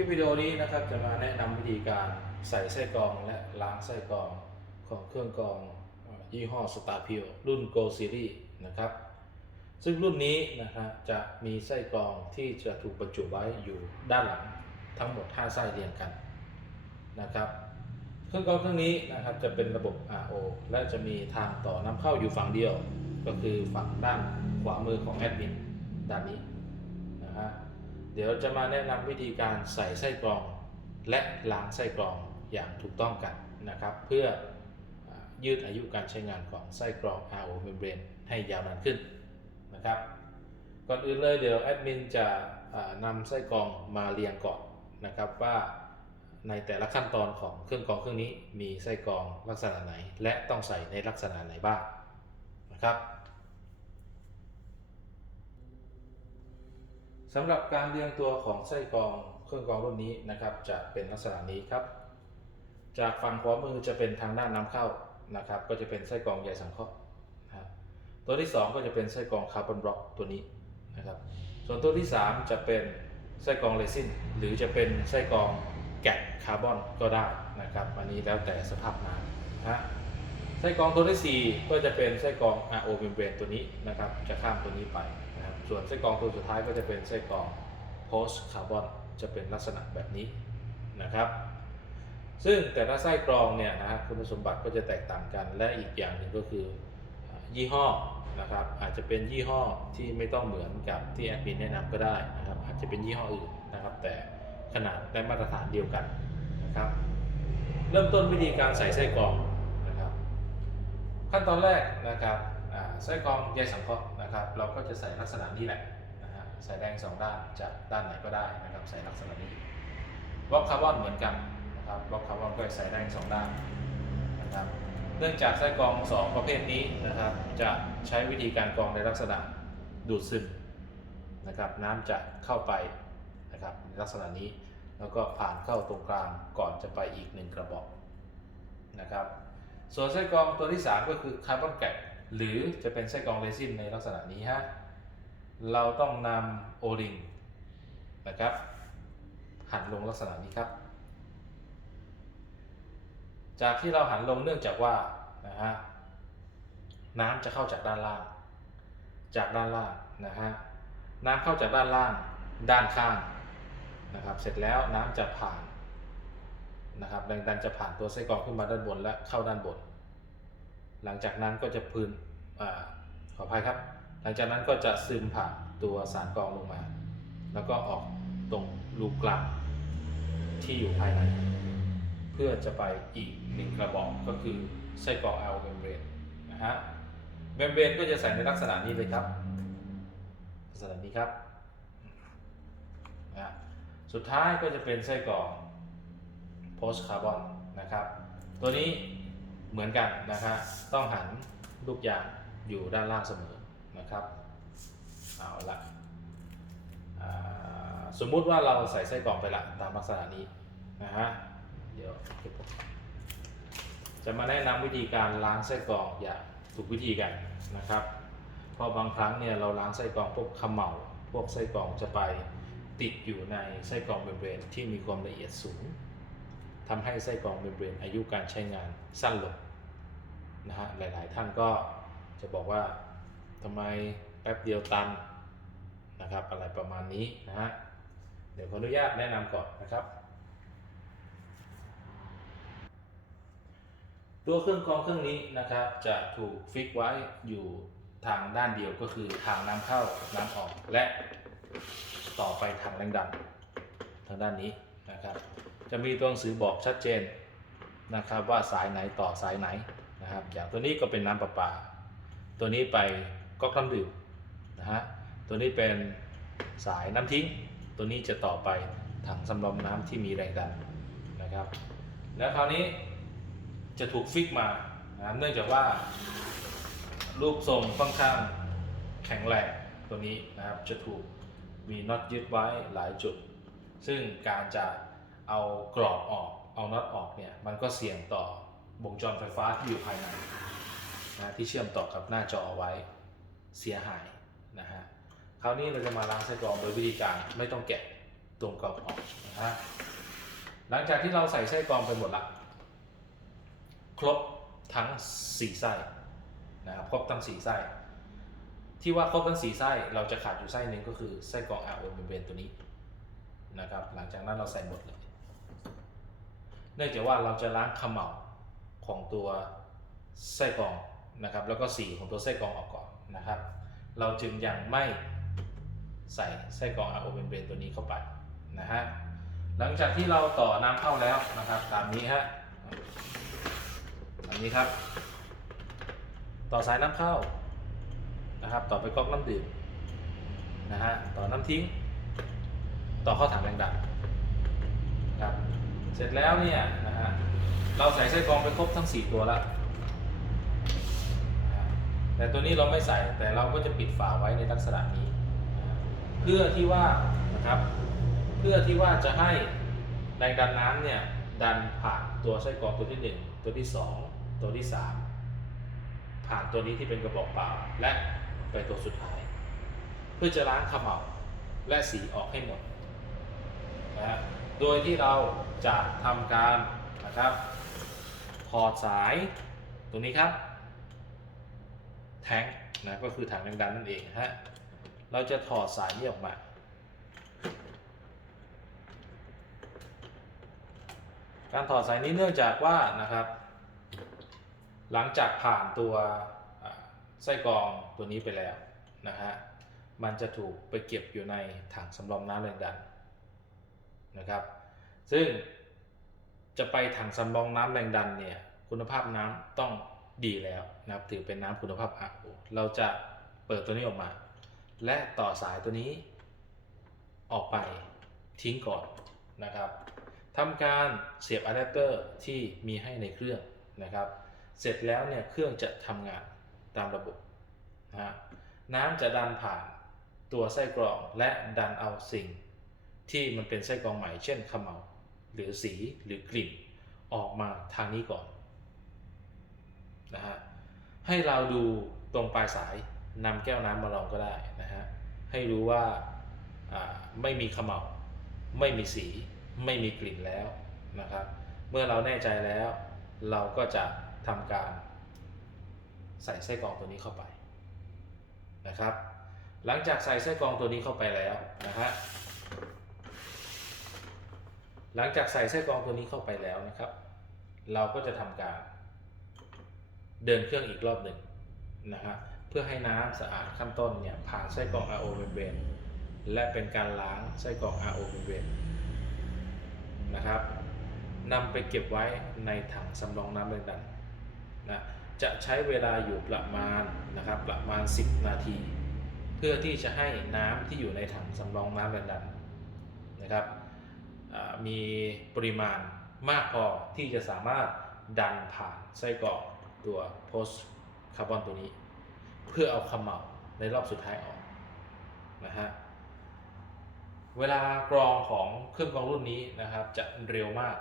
คลิปวิดีโอนี้นะครับจะมาแนะนำวิธีการใส่ไส้กรองและล้างไส้กรองของเครื่องกรองยี่ห้อ Star p u r e รุ่น Go Series นะครับ ซึ่งรุ่นนี้นะครับจะมีไส้กรองที่จะถูกบรรจุไว้อยู่ด้านหลังทั้งหมด 5 ไส้เรียงกันนะครับเครื่องกรองเครื่องนี้นะครับจะเป็นระบบ RO และจะมีทางต่อน้ำเข้าอยู่ฝั่งเดียว ก็คือฝั่งด้านขวามือของแอดมินด้านนี้นะฮะเดี๋ยวจะมาแนะนำวิธีการใส่ไส้กรอง และล้างไส้กรองอย่างถูกต้องกันนะครับ เพื่อยืดอายุการใช้งานของไส้กรอง RO membrane ให้ยาวนานขึ้นนะครับ ก่อนอื่นเลยเดี๋ยวแอดมินจะอ่านำไส้กรองมาเรียงก่อนนะครับว่าในแต่ละขั้นตอนของเครื่องกรองเครื่องนี้มีไส้กรองลักษณะไหน และต้องใส่ในลักษณะไหนบ้างนะครับ สำหรับการเรียงตัวของไส้กรองเครื่องกรองรุ่นนี้นะครับ จะเป็นลักษณะนี้ครับ จากฝั่งขวามือจะเป็นทางด้านน้ำเข้านะครับ ก็จะเป็นไส้กรองใยสังเคราะห์นะครับตัวที่ 2 ก็จะเป็นไส้กรองคาร์บอนบล็อกตัวนี้นะครับ ส่วนตัวที่ 3 จะเป็นไส้กรองเรซินหรือจะเป็นไส้กรองแกะคาร์บอนก็ได้นะครับอันนี้แล้วแต่สภาพน้ำนะไส้กรองตัวที่ 4 ก็จะเป็นไส้กรอง RO membrane ตัวนี้นะครับ จะข้ามตัวนี้ไป ส่วนไส้กรองตัวสุดท้ายก็จะเป็นไส้กรอง post carbon จะเป็นลักษณะแบบนี้นะครับ ซึ่งแต่ละไส้กรองเนี่ยนะฮะคุณสมบัติก็จะแตกต่างกัน และอีกอย่างหนึ่งก็คือยี่ห้อนะครับ อาจจะเป็นยี่ห้อที่ไม่ต้องเหมือนกับที่แอดมินแนะนำก็ได้นะครับ อาจจะเป็นยี่ห้ออื่นนะครับ แต่ขนาดและมาตรฐานเดียวกันนะครับ เริ่มต้นวิธีการใส่ไส้กรองนะครับ ขั้นตอนแรกนะครับไส้กรองใยสังเคราะห์ นะครับ เราก็จะใส่ลักษณะนี้แหละนะฮะใส่แดงสองด้านจากด้านไหนก็ได้นะครับ ใส่ลักษณะนี้บล็อกคาร์บอนเหมือนกันนะครับบล็อกคาร์บอนก็ใส่แดงสองด้านนะครับ เนื่องจากไส้กรอง 2 ประเภทนี้นะครับ จะใช้วิธีการกรองในลักษณะดูดซึมนะครับน้ำจะเข้าไปนะครับในลักษณะนี้แล้วก็ผ่านเข้าตรงกลางก่อนจะไปอีกหนึ่งกระบอกนะครับ ส่วนไส้กรองตัวที่ 3 ก็คือคาร์บอนแกะ หรือจะเป็นไส้กรองเรซินในลักษณะนี้ฮะ เราต้องนำโอลิงนะครับ หันลงลักษณะนี้ครับ จากที่เราหันลงเนื่องจากว่านะฮะน้ำจะเข้าจากด้านล่าง จากด้านล่างนะฮะน้ำเข้าจากด้านล่างด้านข้างนะครับ เสร็จแล้วน้ำจะผ่านนะครับแรงดันจะผ่านตัวไส้กรองขึ้นมาด้านบนและเข้าด้านบน หลังจากนั้นก็จะพื้นอขออภัยครับ หลังจากนั้นก็จะซึมผ่านตัวสารกรองลงมา แล้วก็ออกตรงรูกลางที่อยู่ภายใน เพื่อจะไปอีกหนึ่งกระบอกก็คือไส้กรอง L membrane นนะฮะ membrane ก็จะใส่ในลักษณะนี้เลยครับลักษณะนี้ครับนะสุดท้ายก็จะเป็นไส้กรอง post carbon นะครับ ตัวนี้ เหมือนกันนะฮะต้องหันลูกยางอยู่ด้านล่างเสมอนะครับเอาละสมมุติว่าเราใส่ไส้กรองไปละตามลักษณะนี้นะฮะเดี๋ยวจะมาแนะนำวิธีการล้างไส้กรองอย่างถูกวิธีกันนะครับเพราะบางครั้งเนี่ยเราล้างไส้กรองพวกขมเหลาพวกไส้กรองจะไปติดอยู่ในไส้กรองเมมเบรนที่มีความละเอียดสูง ทำให้ไส้กรองเมมเบรนอายุการใช้งานสั้นลงนะฮะหลาย ๆ ท่านก็จะบอกว่าทำไมแป๊บเดียวตันนะครับ อะไรประมาณนี้นะฮะเดี๋ยวขออนุญาตแนะนำก่อนนะครับ ตัวเครื่องกรองเครื่องนี้นะครับ จะถูกฟิกไว้อยู่ทางด้านเดียวก็คือทางน้ำเข้าน้ำออกและต่อไปทางแรงดันทางด้านนี้ นะครับ จะมีตัวหนังสือบอกชัดเจนนะครับว่าสายไหนต่อสายไหนนะครับ อย่างตัวนี้ก็เป็นน้ำประปา ตัวนี้ไปก๊อกน้ำดื่มนะฮะ ตัวนี้เป็นสายน้ำทิ้ง ตัวนี้จะต่อไปถังสำรองน้ำที่มีแรงดันนะครับ แล้วคราวนี้จะถูกฟิกมานะเนื่องจากว่า รูปทรงค่อนข้างแข็งแรงตัวนี้นะครับจะถูกมีน็อตยึดไว้หลายจุด ซึ่งการจะเอากรอบออกเอาน็อตออกเนี่ยมันก็เสี่ยงต่อวงจรไฟฟ้าที่อยู่ภายในนะที่เชื่อมต่อกับหน้าจอเอาไว้เสียหายนะฮะคราวนี้เราจะมาล้างไส้กรองโดยวิธีการไม่ต้องแกะตัวกรองออกนะฮะหลังจากที่เราใส่ไส้กรองไปหมดละครบทั้งสี่ไส้นะครับครบทั้งสี่ไส้ที่ว่าครบทั้งสี่ไส้เราจะขาดอยู่ไส้หนึ่งก็คือไส้กรอง RO เมมเบนตัวนี้ นะครับ หลังจากนั้นเราใส่หมดเลย เนื่องจากว่าเราจะล้างเขม่าของตัวไส้กรองนะครับ แล้วก็สีของตัวไส้กรองออกก่อนนะครับ เราจึงยังไม่ใส่ไส้กรอง RO เมมเบนตัวนี้เข้าไปนะฮะ หลังจากที่เราต่อน้ำเข้าแล้วนะครับ ตามนี้ฮะตามนี้ครับ ต่อสายน้ำเข้านะครับ ต่อไปก๊อกน้ำดื่มนะฮะ ต่อน้ำทิ้ง ต่อข้าถังแรงดันครับเสร็จแล้วเนี่ยนะฮะเราใส่ไส้กรองไปครบทั้ง 4 ตัวแล้ว แต่ตัวนี้เราไม่ใส่แต่เราก็จะปิดฝาไว้ในลักษณะนี้ เพื่อที่ว่านะครับเพื่อที่ว่าจะให้แรงดันน้ำเนี่ยดันผ่านตัวไส้กรองตัวที่ 1 ตัวที่ 2 ตัวที่ 3 ผ่านตัวนี้ที่เป็นกระบอกเปล่า และไปตัวสุดท้าย เพื่อจะล้างเขม่าและสีออกให้หมด นะฮะโดยที่เราจะทำการนะครับถอดสายตรงนี้ครับ แทงค์นะก็คือถังแรงดันนั่นเองฮะเราจะถอดสายนี้ออกมาการถอดสายนี้เนื่องจากว่านะครับ หลังจากผ่านตัวไส้กรองตัวนี้ไปแล้วนะฮะมันจะถูกไปเก็บอยู่ในถังสำรองน้ำแรงดัน นะครับ ซึ่งจะไปถังสำรองน้ำแรงดันเนี่ยคุณภาพน้ำต้องดีแล้วนะครับถือเป็นน้ำคุณภาพ RO เราจะเปิดตัวนี้ออกมา และต่อสายตัวนี้ออกไปทิ้งก่อนนะครับทำการเสียบอะแดปเตอร์ที่มีให้ในเครื่องนะครับ เสร็จแล้วเนี่ยเครื่องจะทำงานตามระบบนะฮะน้ำจะดันผ่านตัวไส้กรองและดันเอาสิ่ง ที่มันเป็นไส้กรองใหม่เช่นขมเหลาหรือสีหรือกลิ่นออกมาทางนี้ก่อนนะฮะให้เราดูตรงปลายสายนำแก้วน้ำมาลองก็ได้นะฮะให้รู้ว่าไม่มีขมเหลาไม่มีสีไม่มีกลิ่นแล้วนะครับ เมื่อเราแน่ใจแล้ว เราก็จะทำการใส่ไส้กรองตัวนี้เข้าไปนะครับ หลังจากใส่ไส้กรองตัวนี้เข้าไปแล้วนะฮะ หลังจากใส่ไส้กรองตัวนี้เข้าไปแล้วนะครับ เราก็จะทำการ เดินเครื่องอีกรอบหนึ่งนะฮะเพื่อให้น้ำสะอาดขั้นต้นเนี่ยผ่านไส้กรอง RO membrane และเป็นการล้างไส้กรอง RO membrane นะครับนำไปเก็บไว้ในถังสำรองน้ำแรงดันนะจะใช้เวลาอยู่ประมาณนะครับประมาณ 10 นาที เพื่อที่จะให้น้ำที่อยู่ในถังสำรองน้ำแรงดันนะครับ มีปริมาณมากพอที่จะสามารถดันผ่านไส้กรอกตัว post คาร์บอนตัวนี้ เพื่อเอาขมเหลาในรอบสุดท้ายออกนะฮะเวลากรองของเครื่องกรองรุ่นนี้นะครับ จะเร็วมาก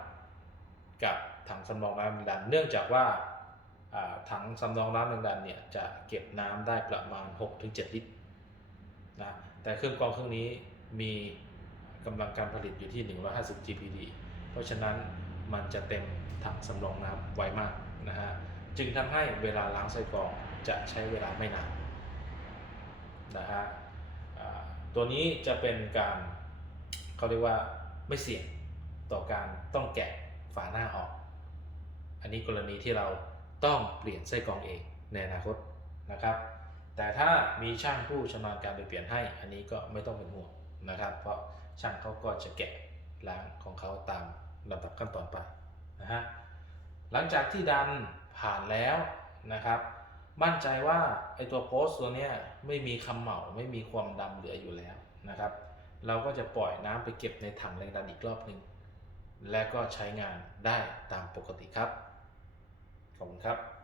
กับถังสำรองน้ำแรงดัน เนื่องจากว่าถังสำรองน้ำแรงดันเนี่ยจะเก็บน้ำได้ประมาณ 6-7 ลิตรนะแต่เครื่องกรองเครื่องนี้มี กำลังการผลิตอยู่ที่ 150 GPD เพราะฉะนั้นมันจะเต็มถังสำรองน้ำไวมากนะฮะจึงทำให้เวลาล้างไส้กรองจะใช้เวลาไม่นานนะฮะตัวนี้จะเป็นการเขาเรียกว่าไม่เสี่ยงต่อการต้องแกะฝาหน้าออก อันนี้กรณีที่เราต้องเปลี่ยนไส้กรองเองในอนาคตนะครับ แต่ถ้ามีช่างผู้ชำนาญการไปเปลี่ยนให้ อันนี้ก็ไม่ต้องเป็นห่วงนะครับ เพราะ ช่างเขาก็จะแกะล้างของเขาตามลำดับขั้นตอนไปนะฮะหลังจากที่ดันผ่านแล้วนะครับมั่นใจว่าไอตัวโพสต์ตัวเนี้ยไม่มีคำเหมาไม่มีความดำเหลืออยู่แล้วนะครับ เราก็จะปล่อยน้ำไปเก็บในถังแรงดันอีกรอบหนึ่งและก็ใช้งานได้ตามปกติครับ ขอบคุณครับ